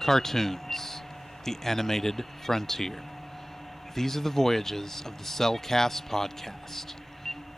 Cartoons, the animated frontier. These are the voyages of the Cellcast podcast.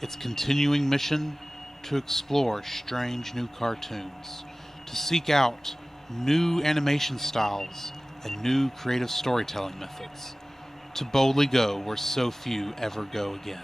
Its continuing mission to explore strange new cartoons, to seek out new animation styles and new creative storytelling methods, to boldly go where so few ever go again.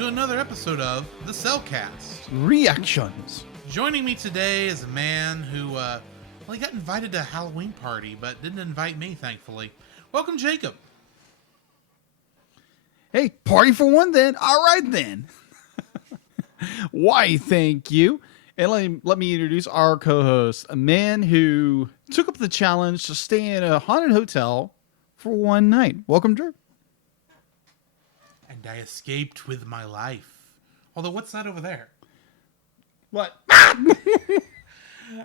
Another episode of the Cellcast Reactions. Joining me today is a man who he got invited to a Halloween party but didn't invite me, thankfully. Welcome, Jacob. Hey, party for one then. All right then. Why, thank you. And let me introduce our co-host, a man who took up the challenge to stay in a haunted hotel for one night. Welcome, Drew. And I escaped with my life. Although, what's that over there? What? How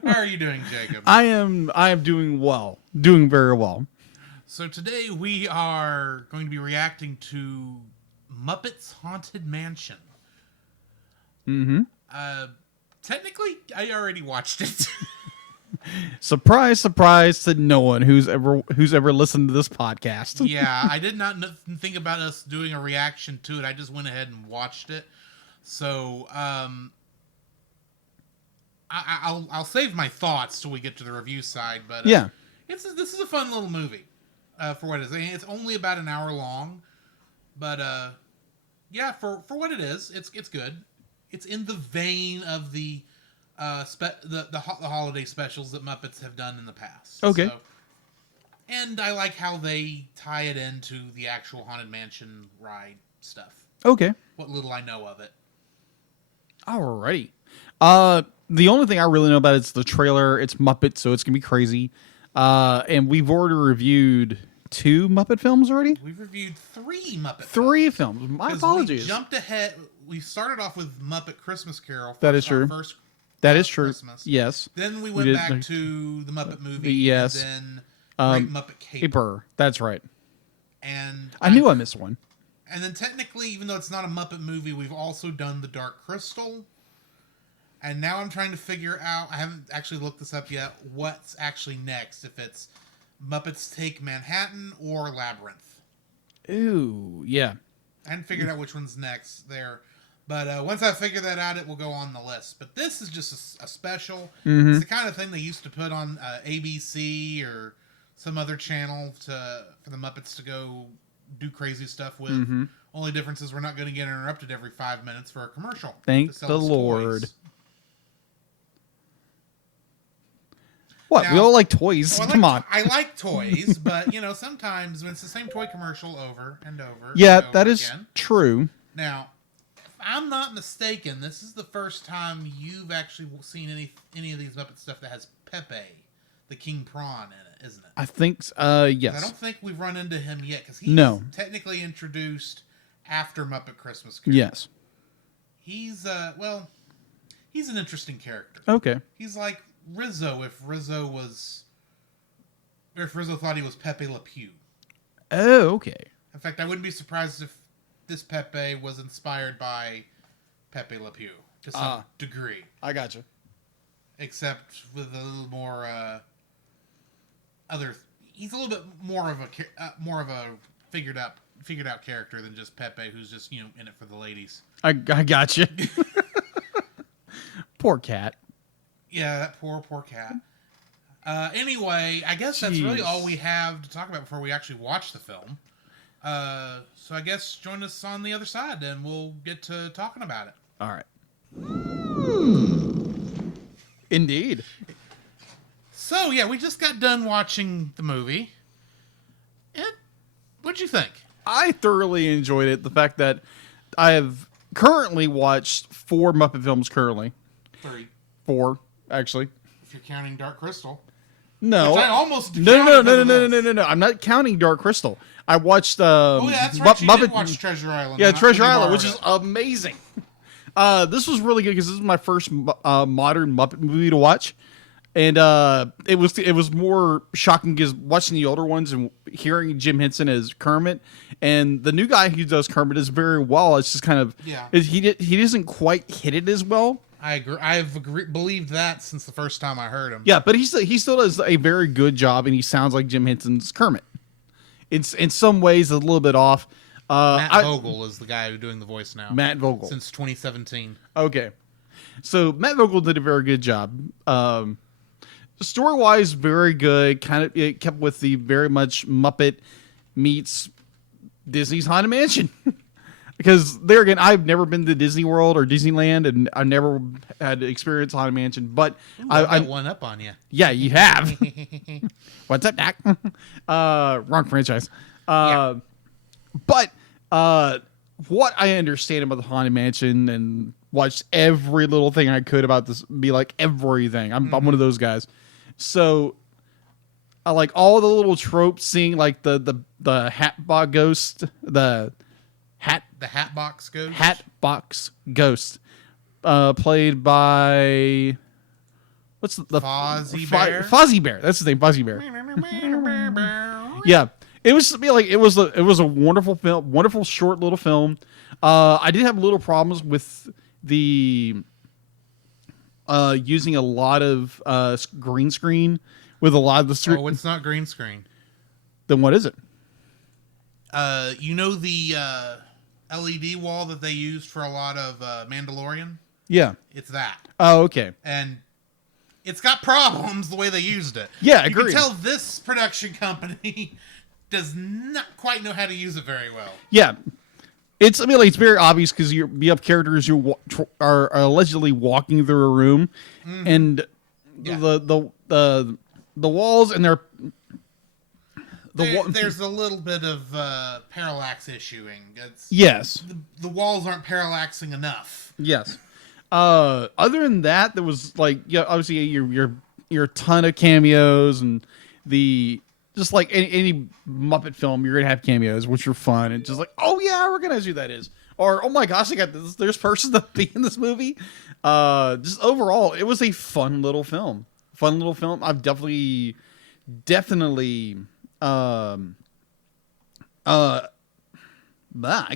are you doing, Jacob? I am doing well. Doing very well. So today we are going to be reacting to Muppets Haunted Mansion. Mm-hmm. Technically, I already watched it. Surprise, surprise to no one who's ever listened to this podcast. Yeah, I did not think about us doing a reaction to it. I just went ahead and watched it. So, I'll save my thoughts till we get to the review side. But yeah, this is a fun little movie for what it is. I mean, it's only about an hour long, but yeah, for what it is, it's good. It's in the vein of the holiday specials that Muppets have done in the past. Okay. So, and I like how they tie it into the actual Haunted Mansion ride stuff. Okay. What little I know of it. Alrighty. The only thing I really know about it's the trailer. It's Muppets, so it's gonna be crazy. And we've already reviewed 2 Muppet films already. We've reviewed 3 Muppet. 3 films. My apologies. We jumped ahead. We started off with Muppet Christmas Carol. That is true. That is true. Christmas. Yes. Then we went back to the Muppet movie. Yes. And then Great Muppet Caper. That's right. And I knew I missed one. And then technically, even though it's not a Muppet movie, we've also done The Dark Crystal. And now I'm trying to figure out, I haven't actually looked this up yet, what's actually next. If it's Muppets Take Manhattan or Labyrinth. Ooh, yeah. I hadn't figured out which one's next there. But once I figure that out, it will go on the list. But this is just a special. Mm-hmm. It's the kind of thing they used to put on ABC or some other channel for the Muppets to go do crazy stuff with. Mm-hmm. Only difference is we're not going to get interrupted every 5 minutes for a commercial. Thank the Lord. Toys. What? Now, we all like toys. Come on. I like toys, but sometimes when it's the same toy commercial over and over. Yeah, and over that is again. true. Now, if I'm not mistaken, this is the first time you've actually seen any of these Muppet stuff that has Pepe, the King Prawn, in it, isn't it? I think. Yes. I don't think we've run into him yet because he's technically introduced after Muppet Christmas Carol. Yes. He's he's an interesting character. Okay. He's like Rizzo if Rizzo thought he was Pepe Le Pew. Oh, okay. In fact, I wouldn't be surprised if this Pepe was inspired by Pepe Le Pew to some degree. I gotcha. Except with a little more he's a little bit more of a figured out character than just Pepe, who's just in it for the ladies. I gotcha. Poor cat. Yeah, that poor cat. Anyway, I guess that's really all we have to talk about before we actually watch the film. So I guess join us on the other side and we'll get to talking about it. All right. Indeed. So, yeah, we just got done watching the movie. What'd you think? I thoroughly enjoyed it. The fact that I have currently watched 4 Muppet films currently. 3. 4, actually. If you're counting Dark Crystal. No. Which I almost No. I'm not counting Dark Crystal. I watched that's right. You did watch Treasure Island. Yeah, Treasure Island, which is amazing. This was really good because this is my first modern Muppet movie to watch. And it was more shocking because watching the older ones and hearing Jim Henson as Kermit, and the new guy who does Kermit is very well. It's just kind of he doesn't quite hit it as well. I agree. Believed that since the first time I heard him. Yeah, but he still does a very good job, and he sounds like Jim Henson's Kermit. It's in some ways a little bit off. Matt Vogel is the guy who's doing the voice now. Matt Vogel since 2017. Okay, so Matt Vogel did a very good job. Story wise, very good. Kind of it kept with the very much Muppet meets Disney's Haunted Mansion. Because there again, I've never been to Disney World or Disneyland, and I've never had experience Haunted Mansion. But I one up on you. Yeah, you have. What's up, Dak? Wrong franchise. But what I understand about the Haunted Mansion and watched every little thing I could about this, be like everything. I'm one of those guys. So I like all the little tropes, seeing like the Hatbox Ghost, the Hatbox Ghost. Hatbox Ghost, played by what's the Fozzie Bear? Fozzie Bear. That's his name, Fozzie Bear. Yeah, it was like it was a wonderful film, wonderful short little film. I did have little problems with the using a lot of green screen with a lot of the. Oh, it's not green screen. Then what is it? You know the LED wall that they used for a lot of Mandalorian? Yeah. It's that. Oh, okay. And it's got problems the way they used it. Yeah, I agree. You can tell this production company does not quite know how to use it very well. Yeah. It's very obvious because you have characters who are allegedly walking through a room, and the walls and there's a little bit of parallax issuing. Yes, the walls aren't parallaxing enough. Yes. Other than that, there was obviously your ton of cameos, and just like any Muppet film, you're gonna have cameos, which are fun, and just like, oh yeah, I recognize who that is, or oh my gosh, I got this. There's person to be in this movie. Just overall, it was a fun little film. I've definitely. I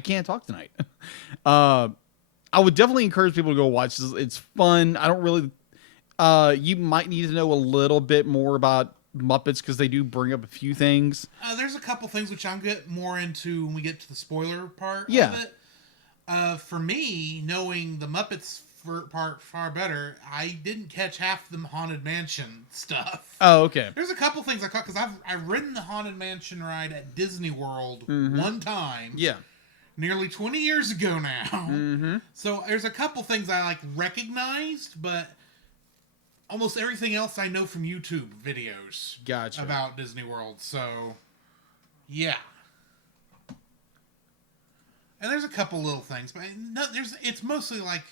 can't talk tonight. I would definitely encourage people to go watch this. It's fun. I don't really. You might need to know a little bit more about Muppets because they do bring up a few things. There's a couple things which I'll get more into when we get to the spoiler part of it. For me, knowing the Muppets part far better, I didn't catch half the Haunted Mansion stuff. Oh, okay. There's a couple things I caught because I've ridden the Haunted Mansion ride at Disney World one time. Yeah. Nearly 20 years ago now. Mm-hmm. So there's a couple things I recognized, but almost everything else I know from YouTube videos. Gotcha. About Disney World. So, yeah. And there's a couple little things, but it's mostly like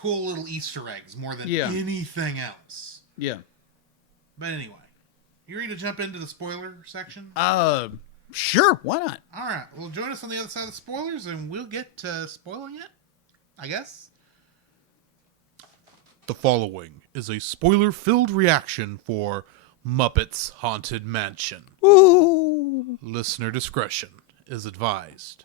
cool little Easter eggs more than anything else. Yeah. But anyway, you ready to jump into the spoiler section? Sure. Why not? All right. Well, join us on the other side of the spoilers, and we'll get to spoiling it, I guess. The following is a spoiler-filled reaction for Muppets Haunted Mansion. Ooh. Listener discretion is advised.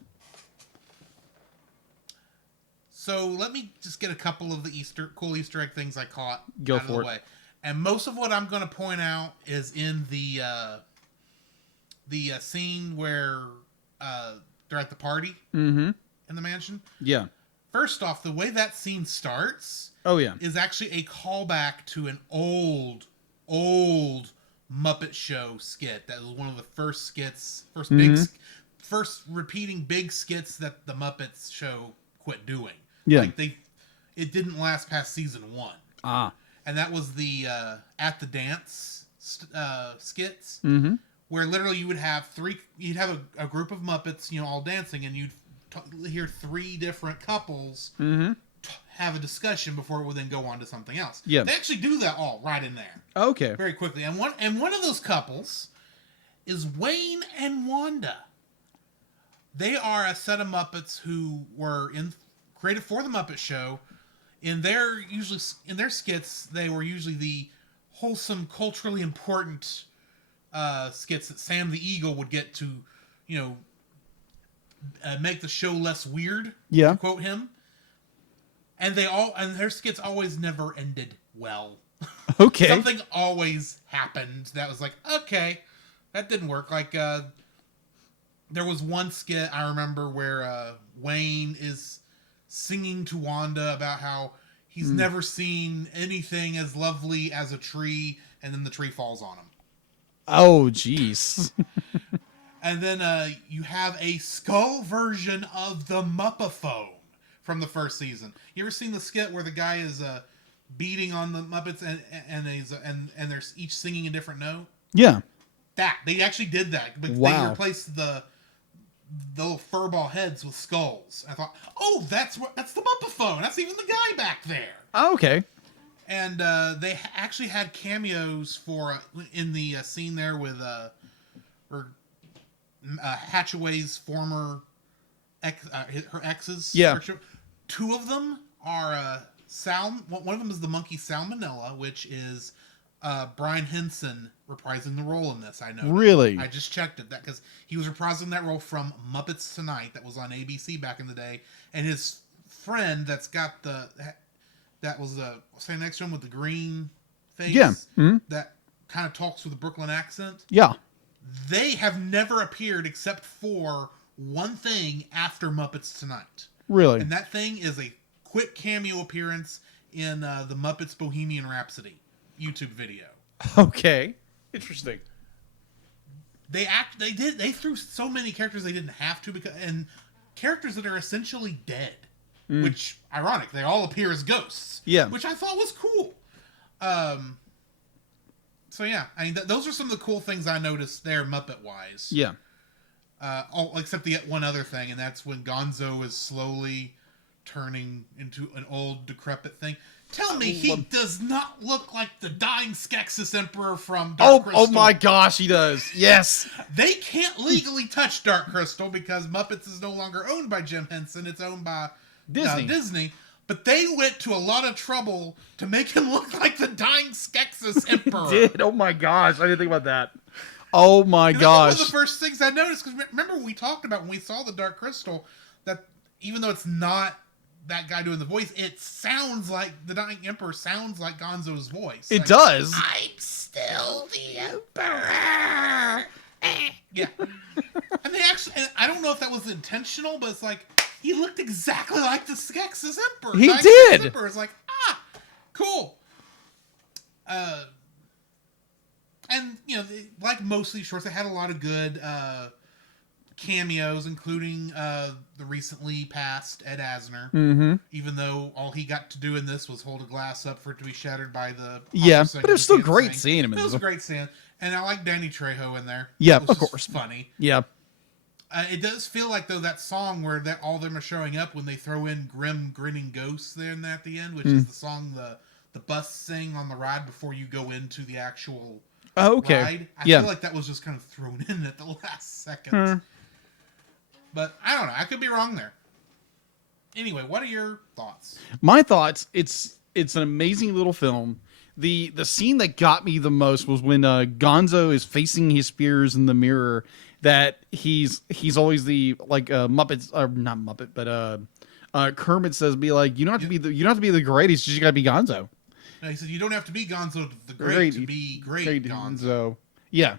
So let me just get a couple of the cool Easter egg things I caught out of the way. And most of what I'm going to point out is in the scene where they're at the party in the mansion. Yeah. First off, the way that scene starts is actually a callback to an old Muppet Show skit. That was one of the first skits, first repeating big skits that the Muppets Show quit doing. Yeah. It didn't last past season 1. Ah. And that was the At the Dance skits. Mm-hmm. Where literally you'd have a group of Muppets, all dancing, and you'd hear 3 different couples have a discussion before it would then go on to something else. Yeah. They actually do that all right in there. Okay. Very quickly. And one of those couples is Wayne and Wanda. They are a set of Muppets who were created for the Muppet Show. In their skits, they were usually the wholesome, culturally important skits that Sam the Eagle would get to, make the show less weird. Yeah. To quote him. And their skits always never ended well. Okay. Something always happened that was like, okay, that didn't work. Like, there was one skit I remember where Wayne is singing to Wanda about how he's never seen anything as lovely as a tree, and then the tree falls on him. Oh, jeez. And then you have a skull version of the Muppaphone from the first season. You ever seen the skit where the guy is beating on the Muppets and they're each singing a different note? Yeah. They actually did that. But Wow. They replaced the little furball heads with skulls. I thought, oh, that's the Muppaphone. That's even the guy back there. Oh, okay. And they actually had cameos for in the scene there with Hatchaway's former her exes. Yeah. Two of them are one of them is the monkey Salmonella, which is Brian Henson reprising the role in this. I know. Really? I just checked it because he was reprising that role from Muppets Tonight that was on ABC back in the day, and his friend that was standing next to him with the green face. Yeah. Mm-hmm. That kind of talks with a Brooklyn accent. Yeah. They have never appeared except for one thing after Muppets Tonight. Really? And that thing is a quick cameo appearance in the Muppets Bohemian Rhapsody YouTube video. Okay. Interesting. They threw so many characters they didn't have to, and characters that are essentially dead. Which, ironic, they all appear as ghosts. Yeah. Which I thought was cool. So yeah, I mean, those are some of the cool things I noticed there, Muppet-wise. Yeah. Except the one other thing, and that's when Gonzo is slowly turning into an old, decrepit thing. Tell me he does not look like the dying Skeksis Emperor from Dark Crystal. Oh my gosh, he does. Yes. They can't legally touch Dark Crystal because Muppets is no longer owned by Jim Henson. It's owned by Disney. But they went to a lot of trouble to make him look like the dying Skeksis Emperor. They did. Oh my gosh, I didn't think about that. Oh my gosh. That was one of the first things I noticed, because remember we talked about when we saw the Dark Crystal, that even though it's not that guy doing the voice, it sounds like the dying Emperor sounds like Gonzo's voice. It does. I'm still the Emperor. Yeah. And they actually, and I don't know if that was intentional, but it's like, he looked exactly like the Skeksis Emperor. He Dying did. Skeksis Emperor. It's like, cool. And, like most of these shorts, they had a lot of good cameos, including the recently passed Ed Asner. Mm-hmm. Even though all he got to do in this was hold a glass up for it to be shattered by the... Yeah, but it was still great seeing him in this. It was this. a great scene. And I like Danny Trejo in there. Yeah, it was of just course. Funny. Yeah. It does feel like, though, that song where all of them are showing up when they throw in grim, grinning ghosts there and at the end, which is the song the bus sing on the ride before you go into the actual ride. I feel like that was just kind of thrown in at the last second. But I don't know. I could be wrong there. Anyway, what are your thoughts? My thoughts, it's an amazing little film. The scene that got me the most was when Gonzo is facing his fears in the mirror, that he's always the Muppets, or not Muppet, but Kermit says, be like, you don't have to be the greatest, you just gotta be Gonzo. No, he said you don't have to be Gonzo the Great to be great Gonzo. Yeah,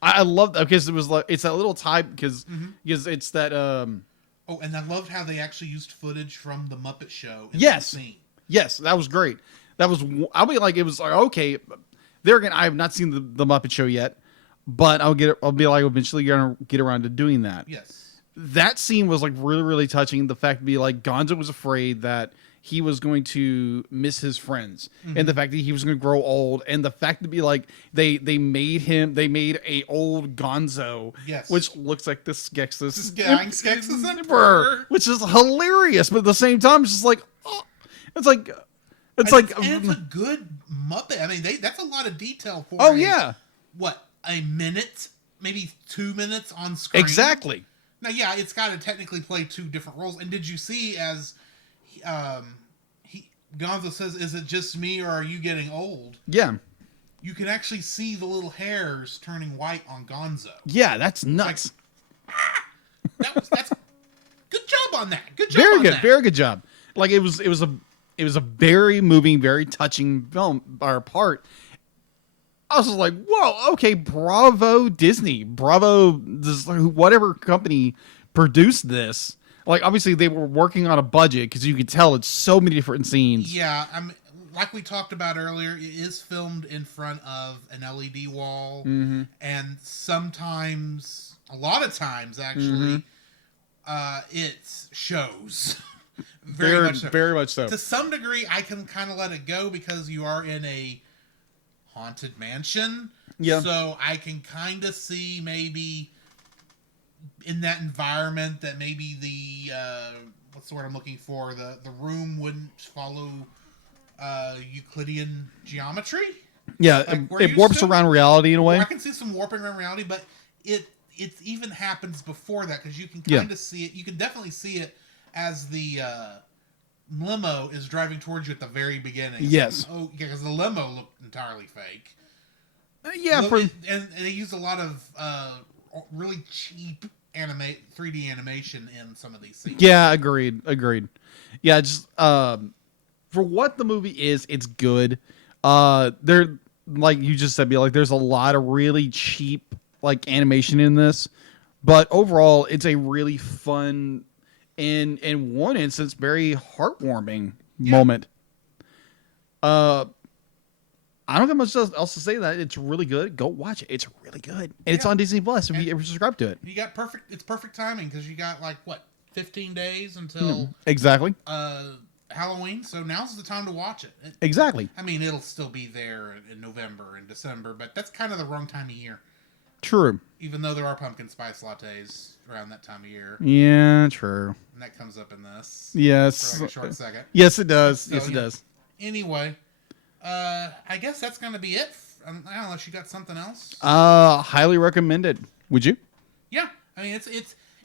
I love that because it was like, it's that little type because it's that Oh, and I loved how they actually used footage from the Muppet Show in Yes. that scene. Yes, that was great. That was, I'll be like, it was like, okay, there again, I have not seen the Muppet Show yet, but I'll be like, eventually gonna get around to doing that. Yes. That scene was like really, really touching. The fact to be like, Gonzo was afraid that he was going to miss his friends, and the fact that he was going to grow old, and the fact to be like, they made a old Gonzo, Yes. which looks like the Skeksis Emperor, which is hilarious, but at the same time, it's just like, oh, it's like. It's and like, it's a good Muppet. I mean, that's a lot of detail for. A minute, maybe 2 minutes on screen. Exactly. Now, yeah, it's got to technically play two different roles. And did you see as Gonzo says, "Is it just me, or are you getting old?" Yeah. you can actually see the little hairs turning white on Gonzo. Yeah, that's nuts. That's good job on that. Good job. Very on good, that. very good job. Like it was a very moving, very touching film or part. I was just like, whoa, okay, bravo Disney, bravo this, whatever company produced this. Like obviously they were working on a budget because you could tell it's so many different scenes. Yeah, like we talked about earlier, it is filmed in front of an LED wall, and sometimes, a lot of times actually, it shows. Very much so. To some degree, I can kind of let it go because you are in a haunted mansion. Yeah. So I can kind of see maybe in that environment that maybe the what's the word I'm looking for? The room wouldn't follow Euclidean geometry. Yeah, Like it warps around reality in a way. I can see some warping around reality, but it even happens before that because you can kind of see it. You can definitely see it as the limo is driving towards you at the very beginning. Yes. Oh, yeah, because the limo looked entirely fake. And they used a lot of really cheap 3D animation in some of these scenes. Yeah, agreed. Yeah, just for what the movie is, it's good. There, like you just said, like there's a lot of really cheap like animation in this, but overall, it's a really fun and in one instance very heartwarming moment. I don't got much else to say. That it's really good. Go watch it. It's really good, and it's on Disney Plus. If you ever subscribe to it, you got it's perfect timing because you got like what 15 days until exactly Halloween. So now's the time to watch it. Exactly. I mean, it'll still be there in November and December, but that's kind of the wrong time of year. True. Even though there are pumpkin spice lattes around that time of year. Yeah, true. And that comes up in this. Yes. For like a short second. Yes, it does. So, yes, it does. Anyway, I guess that's going to be it. I don't know, unless you got something else. Highly recommended. Would you? Yeah. I mean,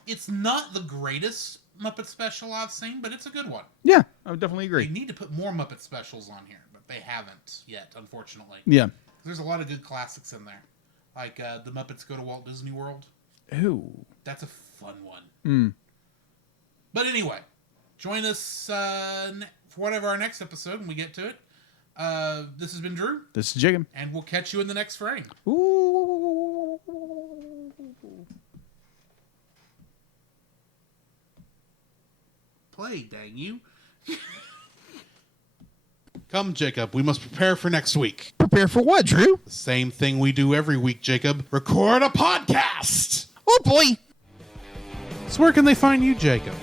it's not the greatest Muppet special I've seen, but it's a good one. Yeah, I would definitely agree. They need to put more Muppet specials on here, but they haven't yet, unfortunately. Yeah. There's a lot of good classics in there. Like the Muppets Go to Walt Disney World. Ooh. That's a fun one. But anyway, join us for whatever our next episode when we get to it. This has been Drew. This is Jacob. And we'll catch you in the next frame. Ooh. Play, dang you. Come, Jacob, we must prepare for next week. Prepare for what, Drew? The same thing we do every week, Jacob. Record a podcast! Oh, boy. So where can they find you, Jacob?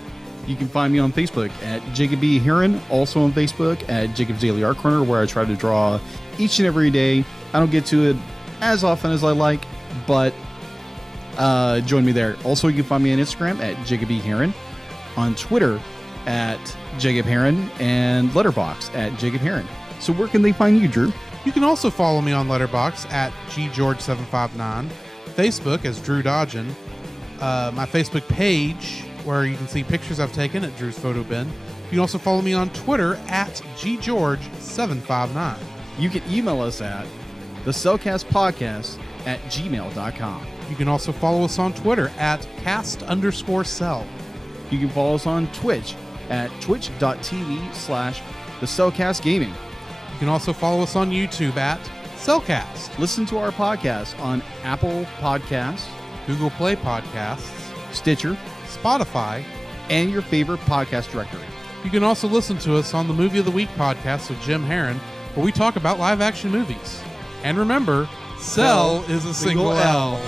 You can find me on Facebook at Jacob B. Heron, also on Facebook at Jacob's Daily Art Corner, where I try to draw each and every day. I don't get to it as often as I like, but join me there. Also, you can find me on Instagram at Jacob B. Heron, on Twitter at Jacob Heron, and Letterboxd at Jacob Heron. So where can they find you, Drew? You can also follow me on Letterboxd at ggeorge759, Facebook as Drew Dodgen, my Facebook page where you can see pictures I've taken at Drew's Photo Bin. You can also follow me on Twitter at ggeorge759. You can email us at thecellcastpodcast@gmail.com. You can also follow us on Twitter at cast_cell. You can follow us on Twitch at twitch.tv/thecellcastgaming. You can also follow us on YouTube at Cellcast, Listen to our podcast on Apple Podcasts, Google Play Podcasts, Stitcher, Spotify, and your favorite podcast directory. You can also listen to us on the Movie of the Week podcast with Jim Heron, where we talk about live action movies. And remember, Cell is a single L.